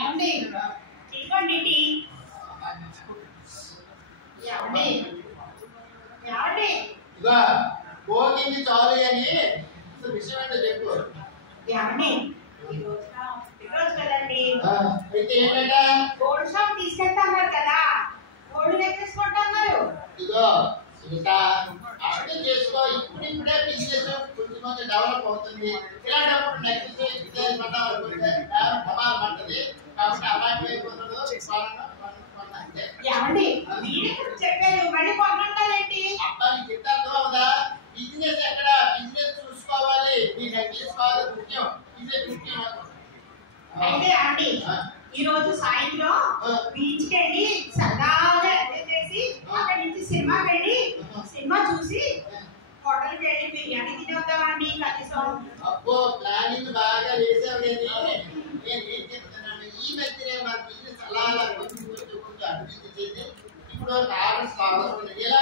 ఏమండి ఇదిగోండి టీ. ఏమండి ఏమండి ఇదిగో పోగింది చాలు అని విషయం ఏంటో చెప్పు. ఏమండి ఈరోజు కదండి అయితే ఏంటంటే గోల్డ్ షాప్ తీసుకెళ్తాన్నారు కదా, గోల్డ్ నెక్లెస్ కొంటున్నారు. ఇదిగో ఇంకా అర్థం చేసుకో. ఇప్పుడే బిజినెస్ కొంచెం డెవలప్ అవుతుంది. ఇలాంటప్పుడు నెక్స్ట్ డబాల్ పడుతుంది. కాబట్టి అలాంటి అయిపోతుంది. ఏమండి మీరే చెప్పారు, మళ్ళీ కొంటారేంటి? అబ్బాయి చెప్తారు అవుదా? బిజినెస్ ఎక్కడ? బిజినెస్ చూసుకోవాలి. నీ నెక్లెస్ కాదు ముఖ్యం, బిజినెస్ ముఖ్యం. అయితే అండి ఈ రోజు సాయంత్రం బీచ్ కి వెళ్ళి సరదాగా ఎంజాయ్ చేసి అక్కడి నుంచి సినిమాకి వెళ్ళి సినిమా చూసి హోటల్కి వెళ్ళి బిర్యానీ తినేద్దామండి కనీసం. అబ్బో ప్లానింగ్ బాగా వేసావు. నేను ఏం చెప్తున్నాను, ఈ మధ్యనే మన బిజినెస్ అలా కొంచెం అభివృద్ధి చేసి ఇప్పుడు ఆర్డర్స్ కావాలి. ఎలా